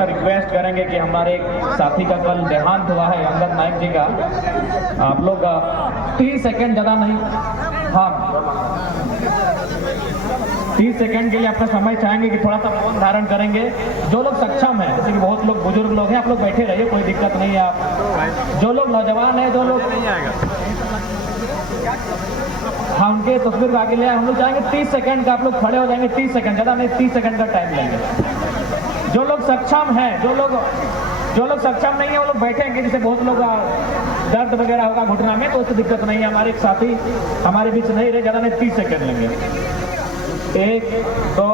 सा रिक्वेस्ट करेंगे कि हमारे एक साथी का कल देहांत हुआ है, अंगद नायक जी का। आप लोग 30 सेकंड, ज़्यादा नहीं, हाँ 30 सेकंड के लिए आपका समय चाहेंगे कि थोड़ा सा मौन धारण करेंगे। जो लोग सक्षम हैं, जैसे कि बहुत लोग बुजुर्ग लोग हैं, आप लोग बैठे रहिए, कोई दिक्कत नहीं है। आप जो लोग नौजवान हैं, जो लोग नहीं आएगा, हाँ उनके तस्वीर आगे ले आए। हम लोग चाहेंगे 30 सेकंड का, आप लोग खड़े हो जाएंगे 30 सेकंड, ज़्यादा नहीं 30 सेकंड का टाइम लेंगे। जो लोग सक्षम हैं, जो लोग सक्षम नहीं है वो लोग बैठेंगे। जैसे बहुत लोग दर्द वगैरह होगा घुटना में, तो उससे दिक्कत नहीं है। हमारे एक साथी हमारे बीच नहीं रहे, ज़्यादा नहीं 30 सेकंड लेंगे। 1 2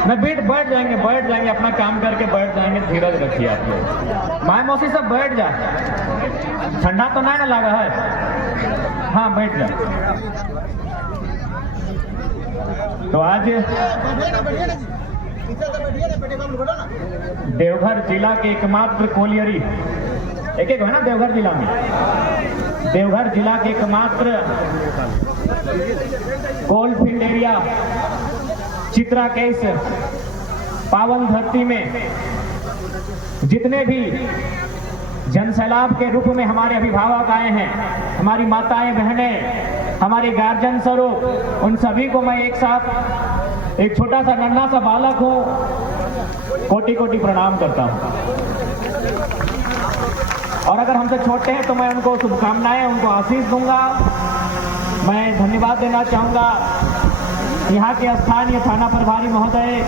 मैं बैठ जाएंगे, अपना काम करके बैठ जाएंगे। धीरज रखिए आप लोग। माय मौसी सब बैठ जा, ठंडा तो नहीं ना लगा है, हाँ बैठ जा। तो आज देवघर जिला के एकमात्र कोलियरी, एक है ना देवघर जिला में, देवघर जिला के एकमात्र गोल्ड फील्ड एरिया चित्रा के इस पावन धरती में जितने भी जनसैलाब के रूप में हमारे अभिभावक आए हैं, हमारी माताएं बहनें, हमारे गार्जियन स्वरूप, उन सभी को मैं एक साथ, एक छोटा सा नन्हा सा बालक हूं, कोटि कोटि प्रणाम करता हूं। और अगर हमसे छोटे हैं तो मैं उनको शुभकामनाएं, उनको आशीष दूंगा। मैं धन्यवाद देना चाहूंगा यहाँ के स्थानीय थाना प्रभारी महोदय,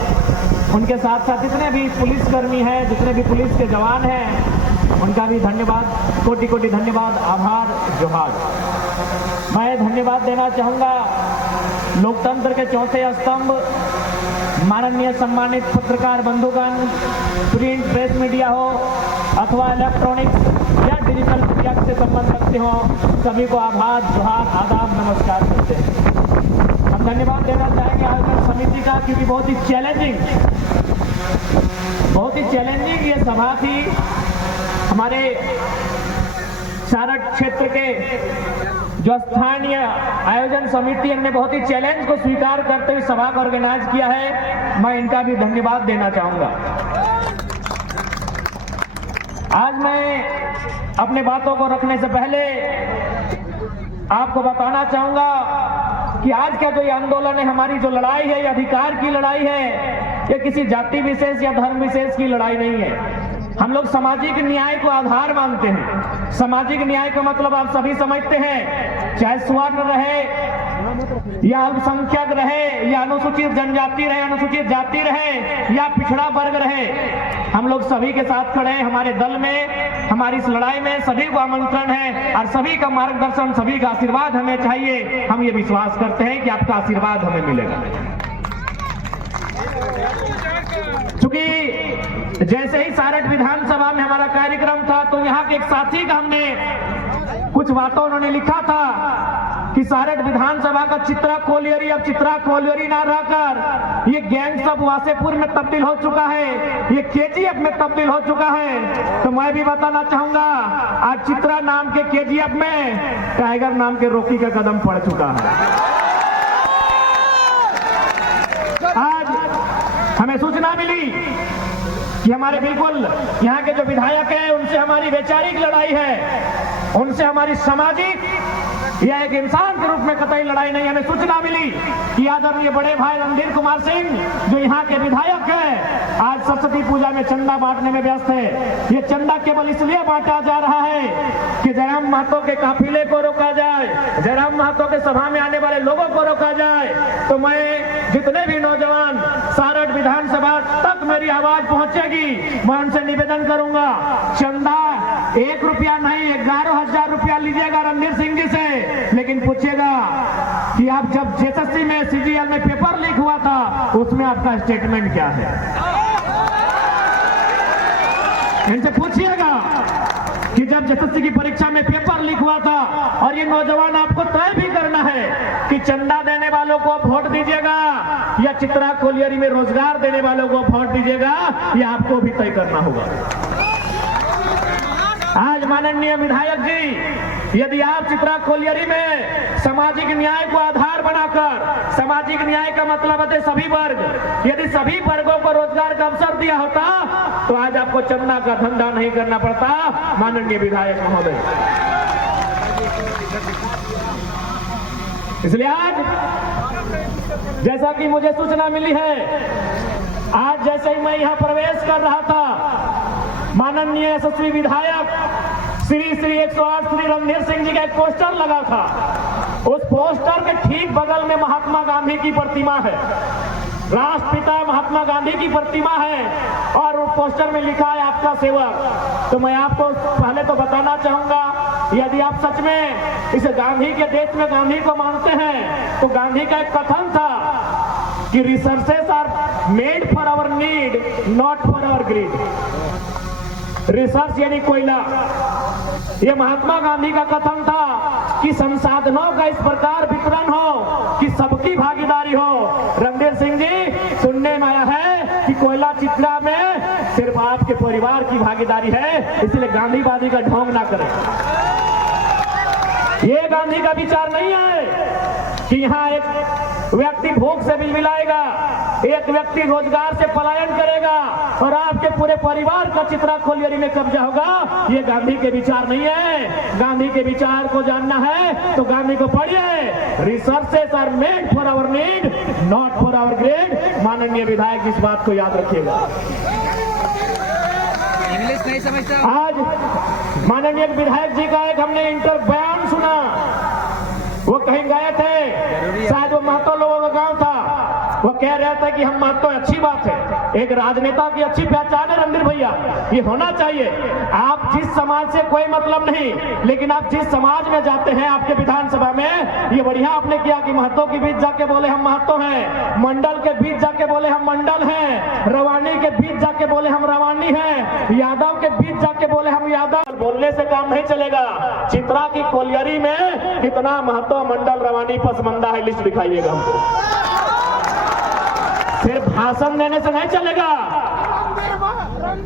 उनके साथ साथ जितने भी पुलिसकर्मी हैं, जितने भी पुलिस के जवान हैं, उनका भी धन्यवाद, कोटि कोटि धन्यवाद, आभार, जोहार। मैं धन्यवाद देना चाहूँगा लोकतंत्र के चौथे स्तंभ, माननीय सम्मानित पत्रकार बंधुगण, प्रिंट प्रेस मीडिया हो अथवा इलेक्ट्रॉनिक्स या डिजिटल मीडिया से संबंध रखते हो, सभी को आभार, जोहार, आदाब, नमस्कार करते हैं। हम धन्यवाद देना चाहेंगे आयोजन समिति का, क्योंकि बहुत ही चैलेंजिंग ये सभा थी। हमारे सारठ क्षेत्र के जो स्थानीय आयोजन समिति ने बहुत ही चैलेंज को स्वीकार करते हुए सभा को ऑर्गेनाइज किया है, मैं इनका भी धन्यवाद देना चाहूंगा। आज मैं अपने बातों को रखने से पहले आपको बताना चाहूंगा कि आज का जो ये आंदोलन है, हमारी जो लड़ाई है, ये अधिकार की लड़ाई है, ये किसी जाति विशेष या धर्म विशेष की लड़ाई नहीं है। हम लोग सामाजिक न्याय को आधार मानते हैं। सामाजिक न्याय का मतलब आप सभी समझते हैं, चाहे स्वर्ण रहे या अल्पसंख्यक रहे या अनुसूचित जनजाति रहे, अनुसूचित जाति रहे या पिछड़ा वर्ग रहे, हम लोग सभी के साथ खड़े हैं। हमारे दल में, हमारी इस लड़ाई में सभी को आमंत्रण है और सभी का मार्गदर्शन, सभी का आशीर्वाद हमें चाहिए। हम ये विश्वास करते हैं कि आपका आशीर्वाद हमें मिलेगा। चूंकि जैसे ही सारठ विधानसभा में हमारा कार्यक्रम था, तो यहाँ के एक साथी का हमने कुछ बातों उन्होंने लिखा था कि सारठ विधानसभा का चित्रा कोलियरी अब चित्रा कोलियरी ना रहकर ये गैंग सब वासेपुर में तब्दील हो चुका है, ये केजीएफ में तब्दील हो चुका है। तो मैं भी बताना चाहूंगा, आज चित्रा नाम के केजीएफ में टाइगर नाम के रॉकी का कदम पड़ चुका है। आज हमें सूचना मिली कि हमारे बिल्कुल यहाँ के जो विधायक हैं, उनसे हमारी वैचारिक लड़ाई है, उनसे हमारी सामाजिक या एक इंसान के रूप में कतई लड़ाई नहीं। हमें सूचना मिली कि आदरणीय बड़े भाई रणधीर कुमार सिंह, जो यहाँ के विधायक हैं, आज सरस्वती पूजा में चंदा बांटने में व्यस्त है। ये चंदा केवल इसलिए बांटा जा रहा है कि जयराम महतो के काफिले को रोका जाए, जयराम महतो के सभा में आने वाले लोगों को रोका जाए। तो मैं जितने भी नौजवान सारठ विधानसभा तक मेरी आवाज पहुंचेगी, मैं उनसे निवेदन करूंगा, चंदा 1 रुपया नहीं 11,000 रुपया लीजिएगा रणधीर सिंह जी से, लेकिन पूछिएगा कि आप जब जेएसएससी में सीजीएल में पेपर लीक हुआ था, उसमें आपका स्टेटमेंट क्या है। इनसे पूछिएगा कि जब एसएससी की परीक्षा में पेपर लीक हुआ था। और ये नौजवान आपको तय भी करना है कि चंदा देने वालों को वोट दीजिएगा या चित्रा कोलियरी में रोजगार देने वालों को वोट दीजिएगा, ये आपको भी तय करना होगा। आज माननीय विधायक जी, यदि आप चित्रा कोलियरी में सामाजिक न्याय को आधार बनाकर, सामाजिक न्याय का मतलब है सभी वर्ग, यदि सभी वर्गों को रोजगार का अवसर दिया होता तो आज आपको चंदा का धंधा नहीं करना पड़ता। माननीय विधायक महोदय, इसलिए आज जैसा कि मुझे सूचना मिली है, आज जैसे ही मैं यहां प्रवेश कर रहा था, माननीय यशस्वी विधायक श्री 108 श्री रणधीर सिंह जी का एक पोस्टर लगा था। उस पोस्टर के ठीक बगल में महात्मा गांधी की प्रतिमा है, राष्ट्रपिता महात्मा गांधी की प्रतिमा है, और उस पोस्टर में लिखा है आपका सेवक। तो मैं आपको पहले तो बताना चाहूंगा, यदि आप सच में इस गांधी के देश में गांधी को मानते हैं तो गांधी का एक कथन था कि resources are made for our need, not for our greed. Research यानी कोयला, ये महात्मा गांधी का कथन था कि संसाधनों का इस प्रकार वितरण हो कि सबकी भागीदारी हो। रणधीर सिंह जी, सुनने में आया है कि कोयला चित्रा में सिर्फ आपके परिवार की भागीदारी है, इसलिए गांधीवादी का ढोंग ना करें। ये गांधी का विचार नहीं है कि यहाँ एक व्यक्ति भूख से बिलबिलाएगा, एक व्यक्ति रोजगार से पलायन करेगा और आपके पूरे परिवार का चित्रा कोलियरी में कब्जा होगा। ये गांधी के विचार नहीं है। गांधी के विचार को जानना है तो गांधी को पढ़िए। Resources are made for our need, not for our greed. माननीय विधायक इस बात को याद रखिएगा। इंग्लिश नहीं समझता। आज माननीय विधायक जी का एक हमने इंटर बयान सुना, वो कहीं गए थे, शायद वो महतो लोगों का गांव था, वो कह रहे थे कि हम महतो, अच्छी बात है, एक राजनेता की अच्छी पहचान है रणधीर भैया, ये होना चाहिए। आप जिस समाज से कोई मतलब नहीं, लेकिन आप जिस समाज में जाते हैं आपके विधानसभा में, ये बढ़िया आपने किया कि महतो के बीच जाके बोले हम महतो हैं, मंडल के बीच जाके बोले हम मंडल हैं, रवानी के बीच जाके बोले हम रवानी हैं, यादव के बीच जाके बोले हम यादव। बोलने से काम नहीं चलेगा। चित्रा की कोलियरी में कितना महतो, मंडल, रवानी, पसमंदा है, लिस्ट दिखाइएगा हमको। सिर्फ भाषण देने से नहीं चलेगा,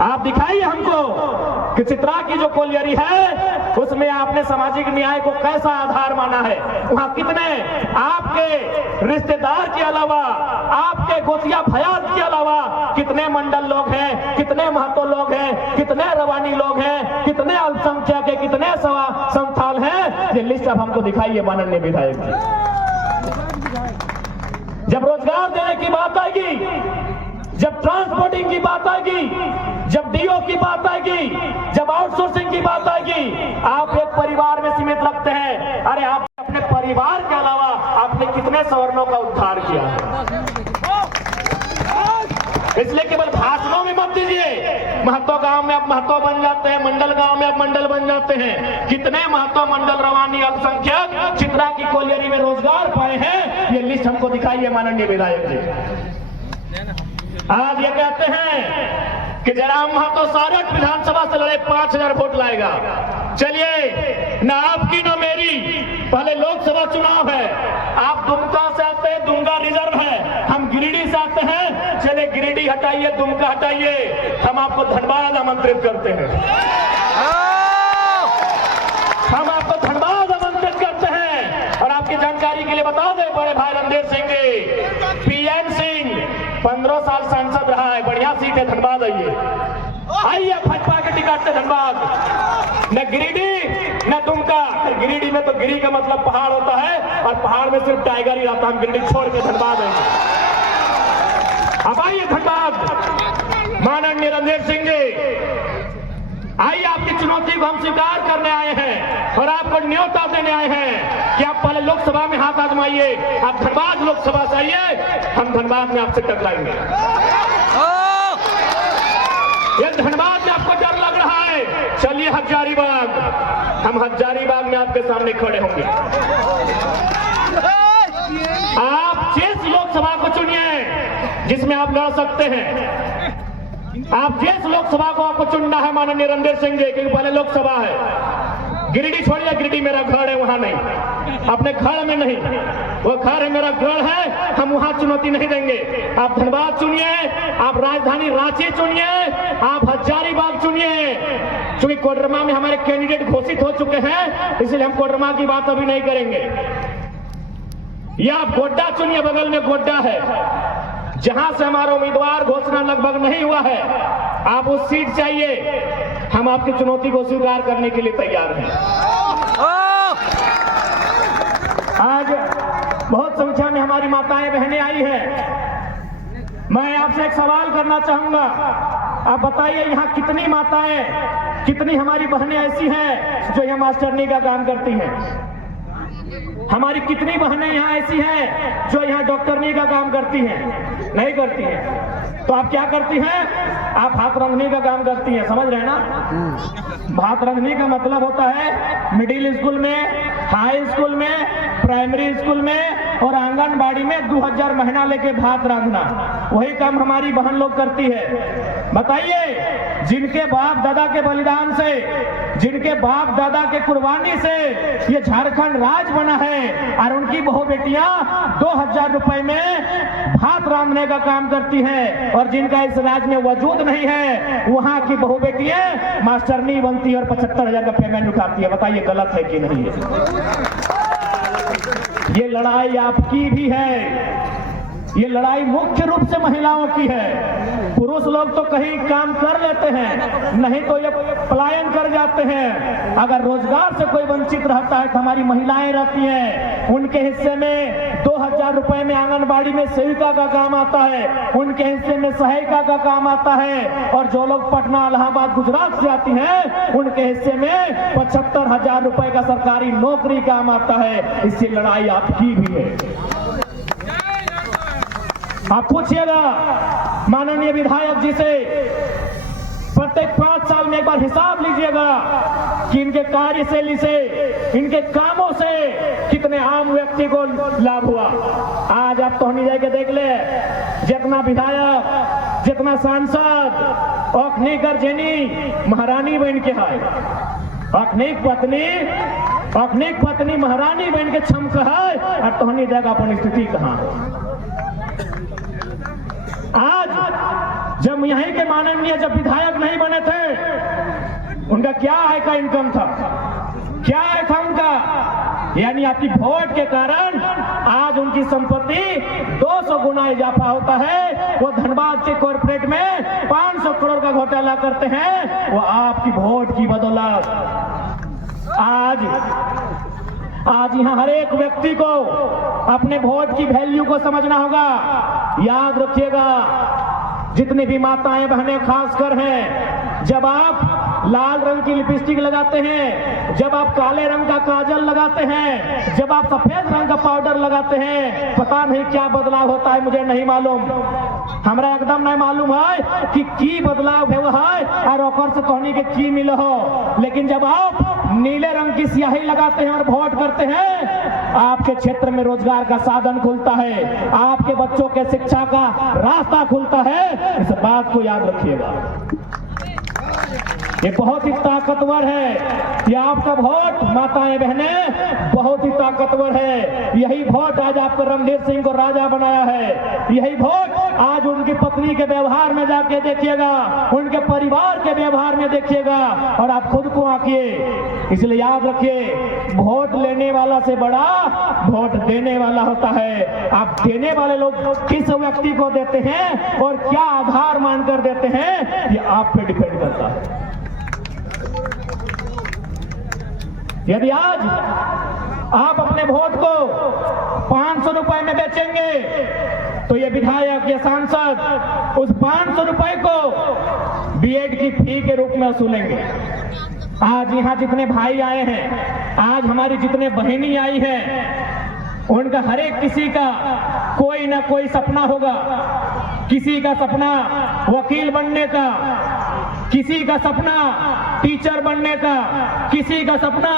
आप दिखाइए हमको कि चित्रा की जो कोलियरी है उसमें आपने सामाजिक न्याय को कैसा आधार माना है। वहां कितने आपके रिश्तेदार के अलावा, आपके गोतिया भयात के अलावा कितने मंडल लोग हैं, कितने महतो लोग हैं, कितने रवानी लोग हैं, कितने अल्पसंख्यक है, कितने संथाल हैं, ये लिस्ट अब हमको दिखाइए माननीय विधायक जी। जब रोजगार देने की बात आएगी, जब ट्रांसपोर्टिंग की बात आएगी, जब डीओ की बात आएगी, जब आउटसोर्सिंग की बात आएगी, आप एक परिवार में सीमित रखते हैं। अरे आप अपने परिवार के अलावा आपने कितने सवर्णों का उद्धार किया है। इसलिए केवल भाषणों में मत दीजिए। महतो गांव में आप महतो बन जाते हैं, मंडल गांव में आप मंडल बन जाते हैं। कितने महतो, मंडल, रवानी, अल्पसंख्यक चित्रा की कोलियरी में रोजगार पाए हैं, ये लिस्ट हमको दिखाइए माननीय विधायक जी। आज ये कहते हैं कि जयराम महतो सारठ विधानसभा से लड़े 5000 वोट लाएगा। चलिए, ना आपकी ना मेरी, पहले लोकसभा चुनाव है। आप दुमका से आते हैं, दुमका रिजर्व है, हम गिरिडीह से आते हैं। चले गिरिडीह हटाइए, दुमका हटाइए, हम आपको धनबाद आमंत्रित करते हैं। हम आपको धनबाद आमंत्रित करते हैं। और आपकी जानकारी के लिए बता दें, बड़े भाई रणधीर सिंह जी, पीएन सिंह 15 साल सांसद रहा है, बढ़िया सीट है, धनबाद आइए भाजपा के टिकट से धनबाद। न गिरिडीह न दुमका। गिरिडीह में तो गिरी का मतलब पहाड़ होता है, और पहाड़ में सिर्फ टाइगर ही रहता। हम गिरिडीह छोड़ के धनबाद आएंगे। अब आइए धनबाद, माननीय रणधीर सिंह जी, आइए, आपकी चुनौती को हम स्वीकार करने आए हैं और आपको न्योता देने आए हैं कि आप पहले लोकसभा में हाथ आजमाइए। आप धनबाद लोकसभा से आइए, हम धनबाद में आपसे टकराएंगे। ये धनबाद में आपको डर लग रहा है, चलिए हजारीबाग, हम हजारीबाग में आपके सामने खड़े होंगे। आप जिस लोकसभा को चुनिए जिसमें आप लड़ सकते हैं, आप जिस लोकसभा को आपको चुनना है माननीय रणधीर सिंह जी, क्योंकि पहले लोकसभा है। गिरिडीह छोड़िए, गिरिडीह मेरा घर है, वहां नहीं, अपने घर में नहीं, वो घर है मेरा गढ़ है, हम वहां चुनौती नहीं देंगे। आप धनबाद चुनिए, आप राजधानी रांची चुनिए, आप हजारीबाग चुनिए, क्योंकि कोडरमा में हमारे कैंडिडेट घोषित हो चुके हैं, इसलिए हम कोडरमा की बात अभी नहीं करेंगे। या आप गोड्डा चुनिए, बगल में गोड्डा है, जहां से हमारा उम्मीदवार घोषणा लगभग नहीं हुआ है, आप उस सीट चाहिए, हम आपकी चुनौती को स्वीकार करने के लिए तैयार हैं। आज बहुत संख्या में हमारी माताएं बहनें आई हैं। मैं आपसे एक सवाल करना चाहूंगा, आप बताइए यहाँ कितनी माताएं, कितनी हमारी बहनें ऐसी हैं जो यहाँ मास्टरनी का काम करती हैं? हमारी कितनी बहनें यहाँ ऐसी हैं जो यहाँ डॉक्टरनी का काम करती हैं? नहीं करती हैं। तो आप क्या करती हैं? आप हाथ रंगने का काम करती हैं, समझ रहे हैं ना? हाथ रंगने का मतलब होता है मिडिल स्कूल में, हाई स्कूल में, प्राइमरी स्कूल में और आंगनबाड़ी में 2000 महीना लेके भात रांधना, वही काम हमारी बहन लोग करती है। बताइए, जिनके बाप दादा के बलिदान से, जिनके बाप दादा के कुर्बानी से ये झारखंड राज बना है, और उनकी बहू बेटियां 2000 रुपए में भात रांधने का काम करती हैं, और जिनका इस राज्य में वजूद नहीं है, वहां की बहू बेटियां मास्टरनी बनती है और 75,000 का पेमेंट उठाती है। बताइए गलत है कि नहीं है? ये लड़ाई आपकी भी है, ये लड़ाई मुख्य रूप से महिलाओं की है। पुरुष लोग तो कहीं काम कर लेते हैं, नहीं तो ये पलायन कर जाते हैं। अगर रोजगार से कोई वंचित रहता है तो हमारी महिलाएं रहती हैं, उनके हिस्से में 2000 रुपए में आंगनबाड़ी में सेविका का काम आता है, उनके हिस्से में सहायिका का काम आता है, और जो लोग पटना, इलाहाबाद, गुजरात से आती हैं, उनके हिस्से में 75,000 रुपए का सरकारी नौकरी काम आता है। इससे लड़ाई आपकी भी है। आप पूछिएगा माननीय विधायक जी से, प्रत्येक 5 साल में एक बार हिसाब लीजिएगा कि इनके कार्यशैली से, इनके कामों से कितने आम व्यक्ति को लाभ हुआ। आज आप तो नहीं जाके देख ले, जितना विधायक, जितना सांसद अखनी गर्जनी महारानी बन के है, अखनी पत्नी महारानी बन के छमक है, और तो नहीं देगा अपन स्थिति कहाँ है। आज जब यहीं के माननीय जब विधायक नहीं बने थे, उनका क्या आय का इनकम था, क्या आय था उनका? यानी आपकी वोट के कारण आज उनकी संपत्ति 200 गुना इजाफा होता है। वो धनबाद के कॉर्पोरेट में 500 करोड़ का घोटाला करते हैं, वो आपकी वोट की बदौलत। आज यहाँ हर एक व्यक्ति को अपने वोट की वैल्यू को समझना होगा। याद रखिएगा, जितनी भी माताएं बहनें खासकर हैं, जब आप लाल रंग की लिपस्टिक लगाते हैं, जब आप काले रंग का काजल लगाते हैं, जब आप सफेद रंग का पाउडर लगाते हैं, पता नहीं क्या बदलाव होता है, मुझे नहीं मालूम, हमरा एकदम नहीं मालूम है कि की बदलाव है वह है, और ओकर से कहनी के की मिले हो। लेकिन जब आप नीले रंग की स्याही लगाते हैं और वोट करते हैं, आपके क्षेत्र में रोजगार का साधन खुलता है, आपके बच्चों के शिक्षा का रास्ता खुलता है। इस बात को याद रखिएगा, ये बहुत ही ताकतवर है। ये आपका वोट माताएं बहनें बहुत ही ताकतवर है। यही वोट आज आपको रणधीर सिंह को राजा बनाया है। यही वोट आज उनकी पत्नी के व्यवहार में जाके देखिएगा, उनके परिवार के व्यवहार में देखिएगा, और आप खुद को आंकिए। इसलिए याद रखिए, वोट लेने वाला से बड़ा वोट देने वाला होता है। आप देने वाले लोग किस व्यक्ति को देते हैं और क्या आधार मानकर देते हैं, ये आप पे डिपेंड करता है। यदि आज आप अपने वोट को 500 रुपए में बेचेंगे, तो ये विधायक, ये सांसद उस 500 रुपए को बीएड की फी के रूप में वसूलेंगे। आज यहाँ जितने भाई आए हैं, आज हमारी जितने बहनी आई हैं, उनका हर एक किसी का कोई ना कोई सपना होगा। किसी का सपना वकील बनने का, किसी का सपना टीचर बनने का, किसी का सपना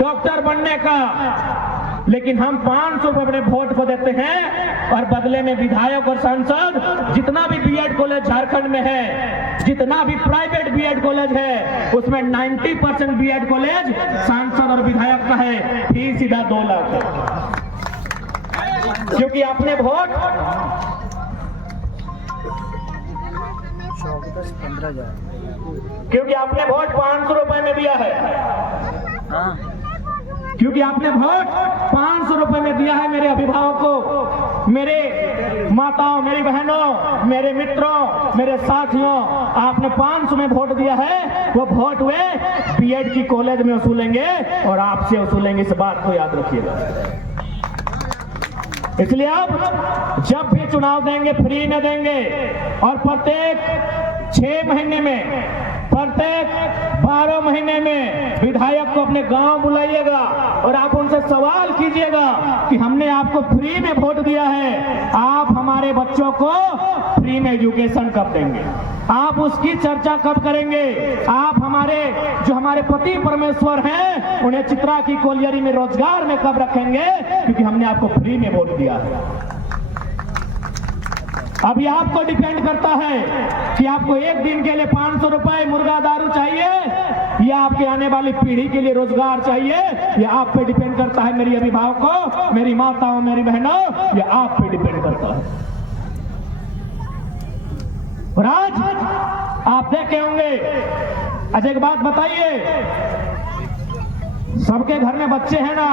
डॉक्टर बनने का। लेकिन हम 500 रुपए अपने वोट को देते हैं और बदले में विधायक और सांसद जितना भी बीएड कॉलेज झारखंड में है, जितना भी प्राइवेट बीएड कॉलेज है, उसमें 90% बीएड कॉलेज सांसद और विधायक का है, फीस सीधा 2 लाख है। क्योंकि आपने वोट 15,000 क्योंकि आपने वोट 500 रुपए में दिया है, क्योंकि आपने वोट 500 रुपए में दिया है मेरे अभिभावकों, मेरे माताओं, मेरी बहनों, मेरे मित्रों, मेरे साथियों, आपने 500 में वोट दिया है। वो वोट वे बीएड की कॉलेज में वसूलेंगे और आपसे वसूलेंगे, इस बात को याद रखिएगा। इसलिए अब जब भी चुनाव देंगे फ्री में देंगे और प्रत्येक 6 महीने में, प्रत्येक 12 महीने में विधायक को अपने गांव बुलाइएगा और आप उनसे सवाल कीजिएगा कि हमने आपको फ्री में वोट दिया है, आप हमारे बच्चों को फ्री में एजुकेशन कब देंगे, आप उसकी चर्चा कब करेंगे, आप हमारे पति परमेश्वर हैं उन्हें चित्रा की कोलियरी में रोजगार में कब रखेंगे, क्योंकि हमने आपको फ्री में वोट दिया है। अभी आपको डिपेंड करता है कि आपको एक दिन के लिए 500 रुपए मुर्गा दारू चाहिए या आपके आने वाली पीढ़ी के लिए रोजगार चाहिए, यह आप पे डिपेंड करता है मेरी अभिभावकों, मेरी माताओं, मेरी बहनों, यह आप पे डिपेंड करता है। और आज आप देखे होंगे, अच्छा एक बात बताइए, सबके घर में बच्चे हैं ना,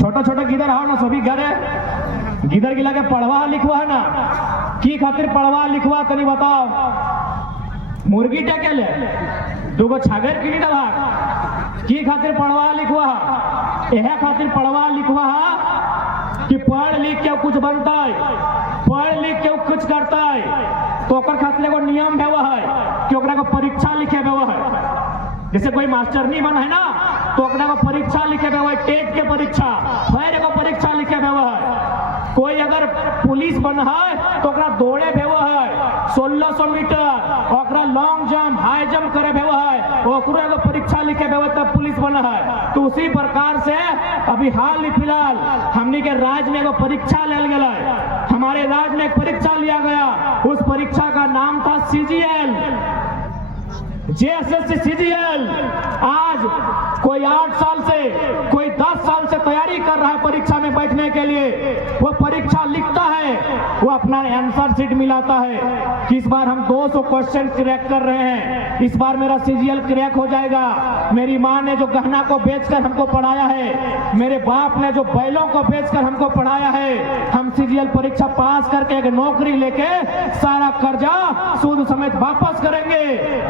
छोटा छोटा गिदर आओ ना, सभी घर है, गिदर गिला के पढ़वा लिखवा है ना, की खातिर पढ़वा लिखवा तनी बताओ, मुर्गी टेके ले 2 छागर किनी दवा की खातिर पढ़वा लिखवा, यह खातिर पढ़वा लिखवा कि पढ़ लिख के कुछ बनता है, पढ़ लिख के कुछ करता है, तो ओकर खातिर एगो नियम भेवा है कि ओकरा को परीक्षा लिखे भेवा है। जैसे कोई मास्टर नहीं बना है ना, तो ओकरा को परीक्षा लिखे भेवा है, टेट के परीक्षा, फिर एगो परीक्षा लिखे भेवा है। कोई अगर पुलिस बना है तो ओकरा दौड़े भेवा है 1600 मीटर, ओकरा लॉन्ग जंप, हाई जंप करे भेवा है, ओकरो एगो परीक्षा लिखे भेवा तब पुलिस बना है। तो उसी प्रकार से अभी हाल ही फिलहाल हमनी के राज्य में एगो परीक्षा लेल गेला, हमारे राज्य में एक परीक्षा लिया गया, उस परीक्षा का नाम था CGL, JSSC CGL। आज कोई 8 साल से, कोई 10 साल से तैयारी कर रहा है परीक्षा में बैठने के लिए, वो परीक्षा लिखता है, वो अपना आंसर शीट मिलाता है कि इस बार हम 200 क्वेश्चन क्रैक कर रहे हैं, इस बार मेरा CGL क्रैक हो जाएगा। मेरी माँ ने जो गहना को बेचकर हमको पढ़ाया है, मेरे बाप ने जो बैलों को बेचकर हमको पढ़ाया है, हम CGL परीक्षा पास करके एक नौकरी लेके सारा कर्जा सूद समेत वापस करेंगे।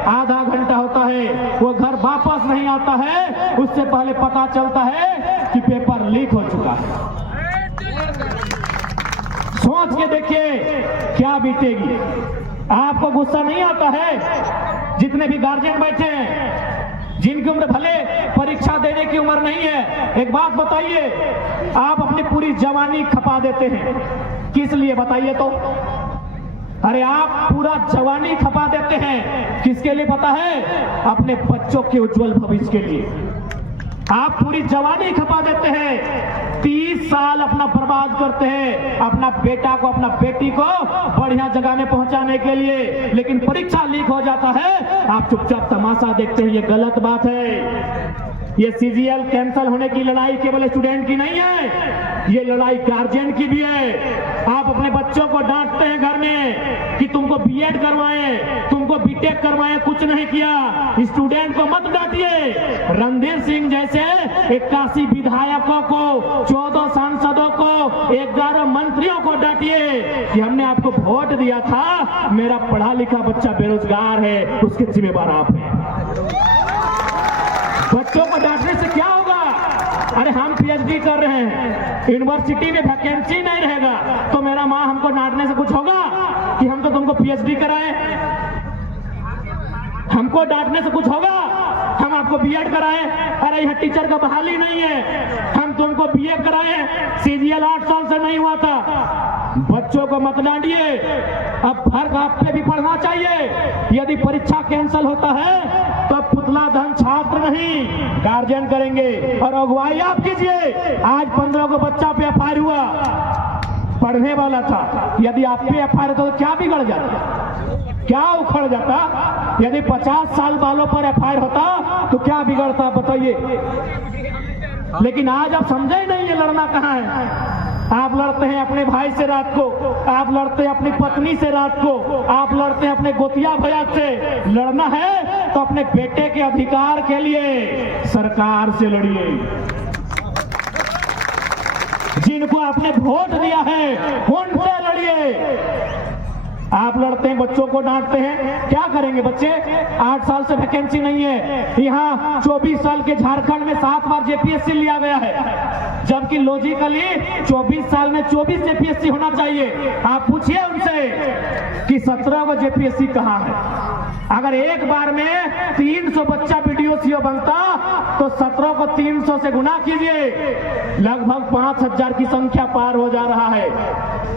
आधा घंटा होता है, वो घर वापस नहीं आता है, उससे पहले पता चलता है कि पेपर लीक हो चुका है। सोच के देखिए क्या बीतेगी। आपको गुस्सा नहीं आता है? जितने भी गार्जियन बैठे हैं, जिनकी उम्र भले परीक्षा देने की उम्र नहीं है, एक बात बताइए, आप अपनी पूरी जवानी खपा देते हैं, किस लिए बताइए तो? अरे आप पूरा जवानी खपा देते हैं, किसके लिए पता है? अपने बच्चों के उज्जवल भविष्य के लिए। आप पूरी जवानी खपा देते हैं, 30 साल अपना बर्बाद करते हैं अपना बेटा को, अपना बेटी को बढ़िया जगह में पहुंचाने के लिए, लेकिन परीक्षा लीक हो जाता है, आप चुपचाप तमाशा देखते हैं। ये गलत बात है। ये CGL कैंसिल होने की लड़ाई केवल स्टूडेंट की नहीं है, ये लड़ाई गार्जियन की भी है। आप अपने बच्चों को डांटते हैं घर में कि तुमको B.Ed करवाएं, तुमको B.Tech करवाएं, कुछ नहीं किया। स्टूडेंट को मत डांटिए। रणधीर सिंह जैसे 81 विधायकों को, 14 सांसदों को, 11 मंत्रियों को डांटिए कि हमने आपको वोट दिया था, मेरा पढ़ा लिखा बच्चा बेरोजगार है, उसके जिम्मेदार आप हैं। बच्चों को डांटने से क्या होगा? अरे हम PhD कर रहे हैं, यूनिवर्सिटी में वैकेंसी नहीं रहेगा, तो मेरा माँ हमको डांटने से कुछ होगा कि हम तो तुमको PhD कराए? हमको डांटने से कुछ होगा? हम आपको B.Ed कराए? अरे यह टीचर का बहाली नहीं है, हम तुमको B.A कराए, CGL 8 साल से नहीं हुआ था। बच्चों को मत डांटिए। अब फर्क आप पे भी पढ़ना चाहिए। यदि परीक्षा कैंसिल होता है तो कठपुतला धन छात्र नहीं, गार्जियन करेंगे और अगुवाई आप कीजिए। आज 15 को बच्चा पे एफआईआर हुआ, पढ़ने वाला था, यदि आप पे एफआईआर तो क्या बिगड़ जाता, क्या उखड़ जाता? यदि 50 साल वालों पर एफआईआर होता तो क्या बिगड़ता बताइए? लेकिन आज आप समझे नहीं ये लड़ना कहाँ है। आप लड़ते हैं अपने भाई से रात को, आप लड़ते हैं अपनी पत्नी से रात को, आप लड़ते हैं अपने गोतिया भैया से। लड़ना है तो अपने बेटे के अधिकार के लिए सरकार से लड़िए। जिनको आपने वोट दिया है उनसे लड़िए। आप लड़ते हैं, बच्चों को डांटते हैं, क्या करेंगे बच्चे? 8 साल से वैकेंसी नहीं है। यहाँ 24 साल के झारखंड में 7 बार जेपीएससी लिया गया है, जबकि लॉजिकली 24 साल में 24 जेपीएससी होना चाहिए। आप पूछिए उनसे कि 17 को जेपीएससी कहाँ है। अगर एक बार में 300 बच्चा बीडीओ बनता तो 17 को 300 से गुना कीजिए, लगभग 5000 की संख्या पार हो जा रहा है।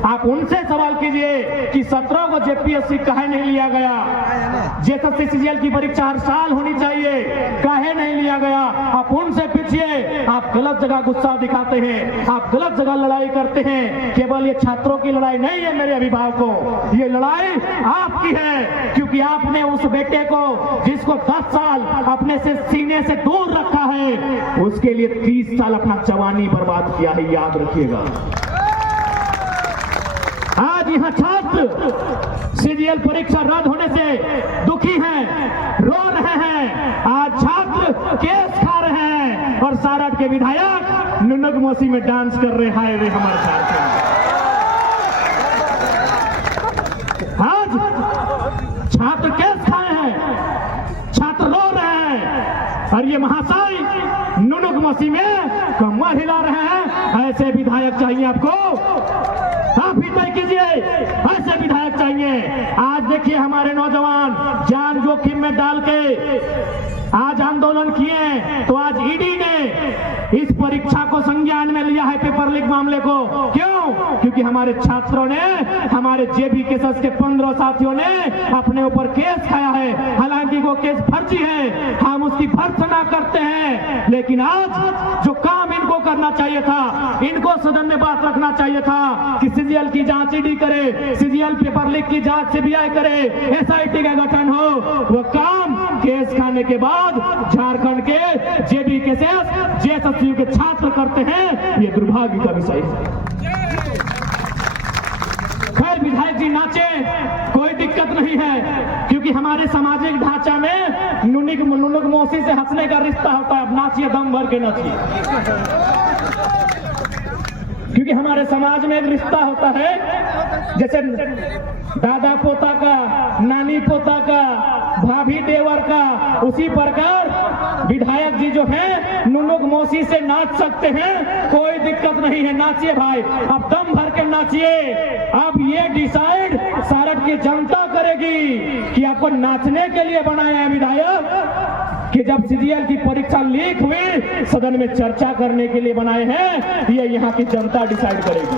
आप उनसे सवाल कीजिए कि 17 को जेपीएससी काहे नहीं लिया गया? जेएसएससी सीजीएल की परीक्षा हर साल होनी चाहिए, काहे नहीं लिया गया? आप उनसे पूछिए। आप गलत जगह गुस्सा दिखाते हैं, आप गलत जगह लड़ाई करते हैं। केवल ये छात्रों की लड़ाई नहीं है मेरे अभिभावकों, ये लड़ाई आपकी है, क्योंकि आपने उस बेटे को जिसको 10 साल अपने से सीने से दूर रखा है, उसके लिए 30 साल अपना जवानी बर्बाद किया है, याद रखिएगा। आज यहाँ छात्र सीजीएल परीक्षा रद्द होने से दुखी हैं, रो रहे हैं। आज छात्र केस खा रहे हैं और सारठ के विधायक नुनक मौसी में डांस कर रहे हैं। रे हमारे झारखंड आज छात्र केस खाए हैं, छात्र रो रहे हैं और ये महाशय नुनक मौसी में कमर हिला रहे हैं। ऐसे विधायक चाहिए आपको, आप ही तय कीजिए, ऐसे विधायक चाहिए। आज देखिए हमारे नौजवान जान जोखिम में डाल के आज आंदोलन किए, तो आज ईडी ने इस परीक्षा को संज्ञान में लिया है, पेपर लीक मामले को। क्यों? क्योंकि हमारे छात्रों ने, हमारे जेबी केसेस के 15 साथियों ने अपने ऊपर केस खाया है। हालांकि वो केस फर्जी है, हम उसकी भर्त्सना करते हैं, लेकिन आज जो काम इनको करना चाहिए था, इनको सदन में बात रखना चाहिए था कि सीजीएल की जांच ईडी करे, सीजीएल पेपर लीक की जांच सीबीआई करे, एसआईटी का गठन हो। वो काम केस खाने के बाद झारखंड के जेबी केसेस जेएसएसयू के छात्र करते हैं, ये दुर्भाग्य का विषय है। खैर विधायक जी नाचे, कोई दिक्कत नहीं है, क्योंकि हमारे सामाजिक ढांचा में नुनक मौसी से हंसने का रिश्ता होता है। अब नाचिए, दम भर के नाचिए, क्योंकि हमारे समाज में एक रिश्ता होता है, जैसे दादा पोता का, नानी पोता का, भाभी देवर का, उसी प्रकार विधायक जी जो हैं नुनक मौसी से नाच सकते हैं, कोई दिक्कत नहीं है। नाचिए भाई, अब दम भर के नाचिए। अब ये डिसाइड सारठ की जनता करेगी कि आपको नाचने के लिए बनाया है विधायक, कि जब सीजीएल की परीक्षा लीक हुई सदन में चर्चा करने के लिए बनाए हैं, ये यहाँ की जनता डिसाइड करेगी।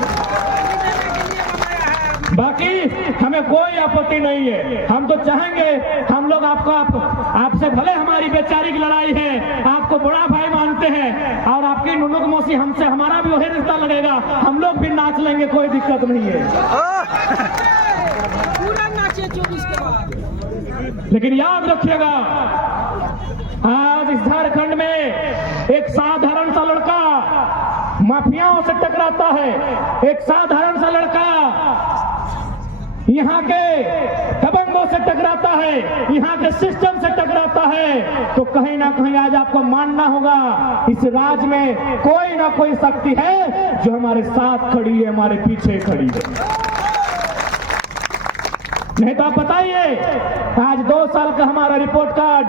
बाकी हमें कोई आपत्ति नहीं है, हम तो चाहेंगे, हम लोग आपसे भले हमारी वैचारिक लड़ाई है, आपको बड़ा भाई मानते हैं, और आपकी नुनक मौसी हमसे, हमारा भी वही रिश्ता लगेगा, हम लोग भी नाच लेंगे, कोई दिक्कत नहीं है। पूरा नाचे 24 के बाद। लेकिन याद रखिएगा, आज इस झारखंड में एक साधारण सा लड़का माफियाओं से टकराता है, एक साधारण सा लड़का यहाँ के दबंगों से टकराता है, यहाँ के सिस्टम से टकराता है, तो कहीं ना कहीं आज आपको मानना होगा इस राज्य में कोई ना कोई शक्ति है जो हमारे साथ खड़ी है, हमारे पीछे खड़ी है। नहीं तो आप बताइए, आज 2 साल का हमारा रिपोर्ट कार्ड,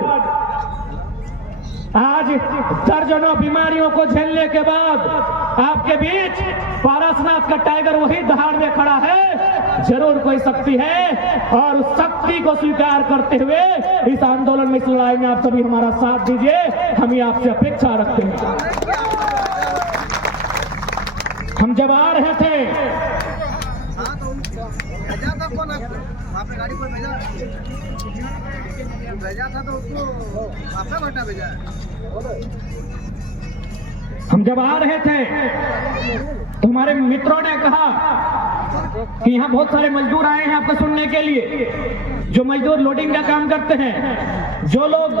आज दर्जनों बीमारियों को झेलने के बाद आपके बीच पारसनाथ का टाइगर वही दहाड़ में खड़ा है। जरूर कोई शक्ति है, और उस शक्ति को स्वीकार करते हुए इस आंदोलन में, इस लड़ाई में आप सभी हमारा साथ दीजिए, हम ही आपसे अपेक्षा रखते हैं। हम जब आ रहे थे आपने गाड़ी पर भेजा था तो उसको आपका घंटा भेजा है। हम जब आ रहे थे तो हमारे मित्रों ने कहा कि यहाँ बहुत सारे मजदूर आए हैं आपको सुनने के लिए, जो मजदूर लोडिंग का काम करते हैं, जो लोग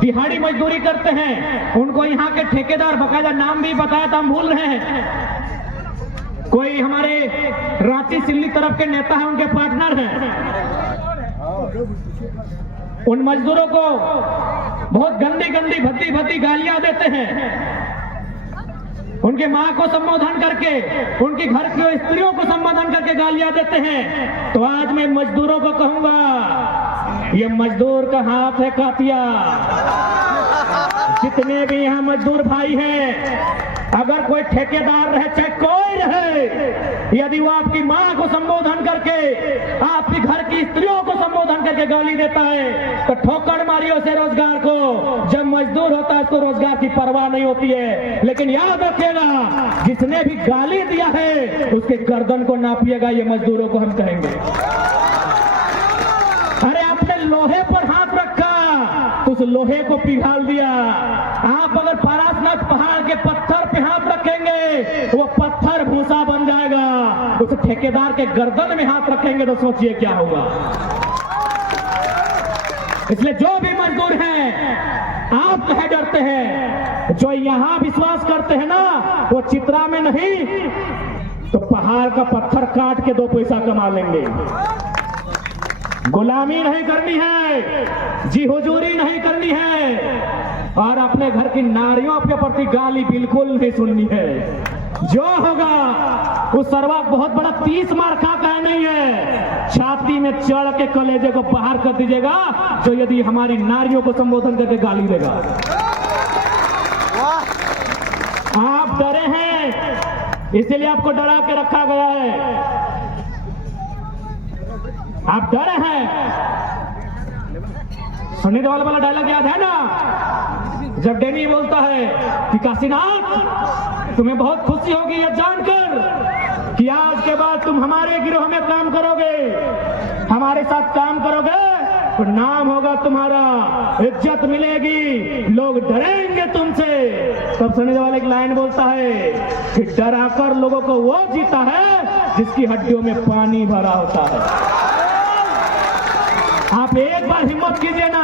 दिहाड़ी मजदूरी करते हैं, उनको यहाँ के ठेकेदार, बकायदा नाम भी बताया था, हम भूल रहे हैं। कोई हमारे रांची सिल्ली तरफ के नेता हैं, उनके पार्टनर हैं। उन मजदूरों को बहुत गंदी गंदी भद्दी भद्दी गालियां देते हैं, उनके मां को संबोधन करके, उनकी घर की स्त्रियों को संबोधन करके गालियां देते हैं। तो आज मैं मजदूरों को कहूंगा, ये मजदूर का हाथ है कातिया। जितने भी यहाँ मजदूर भाई हैं, अगर कोई ठेकेदार रहे चाहे कोई रहे, यदि वो आपकी मां को संबोधन करके, आपके घर की स्त्रियों को संबोधन करके गाली देता है, तो ठोकर मारियो से रोजगार को। जब मजदूर होता है उसको रोजगार की परवाह नहीं होती है। लेकिन याद रखिएगा, जिसने भी गाली दिया है उसके गर्दन को नापिएगा, ये मजदूरों को हम कहेंगे। अरे आपने लोहे पर हाथ रखा तो उस लोहे को पिघाल दिया। आप अगर पारसनाथ पहाड़ के पत्थर पे हाथ रखेंगे वो पत्थर भूसा बन जाएगा। उस ठेकेदार के गर्दन में हाथ रखेंगे तो सोचिए क्या होगा। इसलिए जो भी मजदूर हैं, आप कहे डरते हैं, जो यहाँ विश्वास करते हैं ना, वो चित्रा में नहीं तो पहाड़ का पत्थर काट के 2 पैसा कमा लेंगे। गुलामी नहीं करनी है, जी हुजूरी नहीं करनी है, और अपने घर की नारियों के प्रति गाली बिल्कुल नहीं सुननी है। जो होगा उस सर्वाक बहुत बड़ा 30 मार का नहीं है, छाती में चढ़ के कलेजे को बाहर कर दीजिएगा, जो यदि हमारी नारियों को संबोधन करके गाली देगा। आप डरे हैं, इसीलिए आपको डरा के रखा गया है। आप डरे हैं। सनी देओल वाला डायलॉग याद है ना, जब डेनी बोलता है कि काशीनाथ तुम्हें बहुत खुशी होगी यह जानकर कि आज के बाद तुम हमारे गिरोह में काम करोगे, हमारे साथ काम करोगे तो नाम होगा तुम्हारा, इज्जत मिलेगी, लोग डरेंगे तुमसे। तब सनी देओल एक लाइन बोलता है कि डराकर लोगों को वो जीता है जिसकी हड्डियों में पानी भरा होता है। आप एक बार हिम्मत कीजिए ना,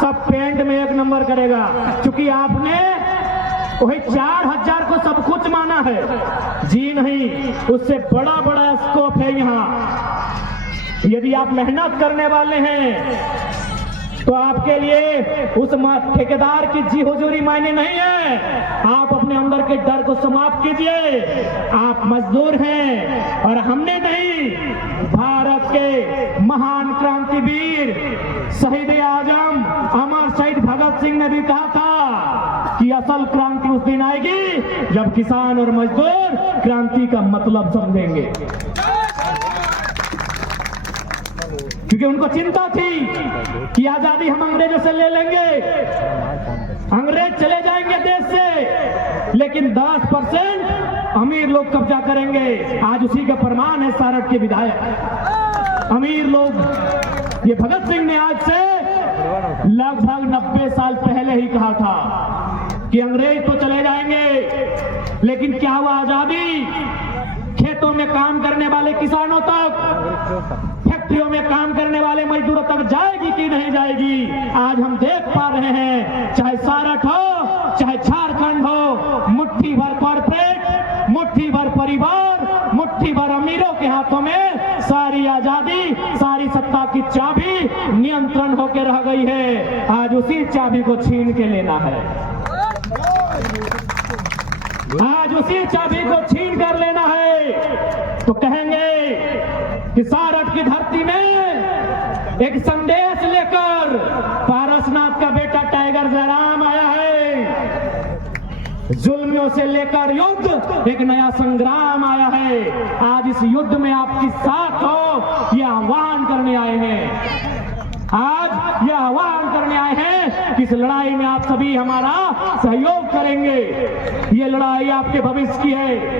सब पेंट में 1 नंबर करेगा, क्योंकि आपने वही 4000 को सब कुछ माना है। जी नहीं, उससे बड़ा बड़ा स्कोप है यहाँ। यदि आप मेहनत करने वाले हैं तो आपके लिए उस ठेकेदार की जी हुजूरी मायने नहीं है। आप अपने अंदर के डर को समाप्त कीजिए। आप मजदूर हैं और हमने नहीं, भारत के महान क्रांतिवीर शहीद आजम अमर शहीद भगत सिंह ने भी कहा था कि असल क्रांति उस दिन आएगी जब किसान और मजदूर क्रांति का मतलब समझेंगे। क्योंकि उनको चिंता थी कि आजादी हम अंग्रेजों से ले लेंगे, अंग्रेज चले जाएंगे देश से, लेकिन 10% अमीर लोग कब्जा करेंगे। आज उसी का प्रमाण है सारठ के विधायक अमीर लोग। ये भगत सिंह ने आज से लगभग 90 साल पहले ही कहा था कि अंग्रेज तो चले जाएंगे, लेकिन क्या हुआ आजादी? खेतों में काम करने वाले किसानों तक, फैक्ट्रियों में काम करने वाले मजदूरों तक जाएगी कि नहीं जाएगी? आज हम देख पा रहे हैं, चाहे सारठ हो, चाहे झारखंड हो, मुट्ठी भर कॉर्पोरेट, मुट्ठी भर परिवार, मुट्ठी भर अमीरों के हाथों में सारी आजादी, सारी सत्ता की चाबी नियंत्रण होकर रह गई है। आज उसी चाबी को छीन के लेना है, आज उसी चाबी को छीन कर लेना है। तो कहेंगे कि सारठ की धरती में एक संदेश लेकर पारसनाथ का बेटा टाइगर जयराम आया है। जुल्मियों से लेकर युद्ध, एक नया संग्राम आया है। आज इस युद्ध में आपकी साथ हो, यह आह्वान करने आए हैं। आज यह आह्वान करने आए हैं कि इस लड़ाई में आप सभी हमारा सहयोग करेंगे। ये लड़ाई आपके भविष्य की है।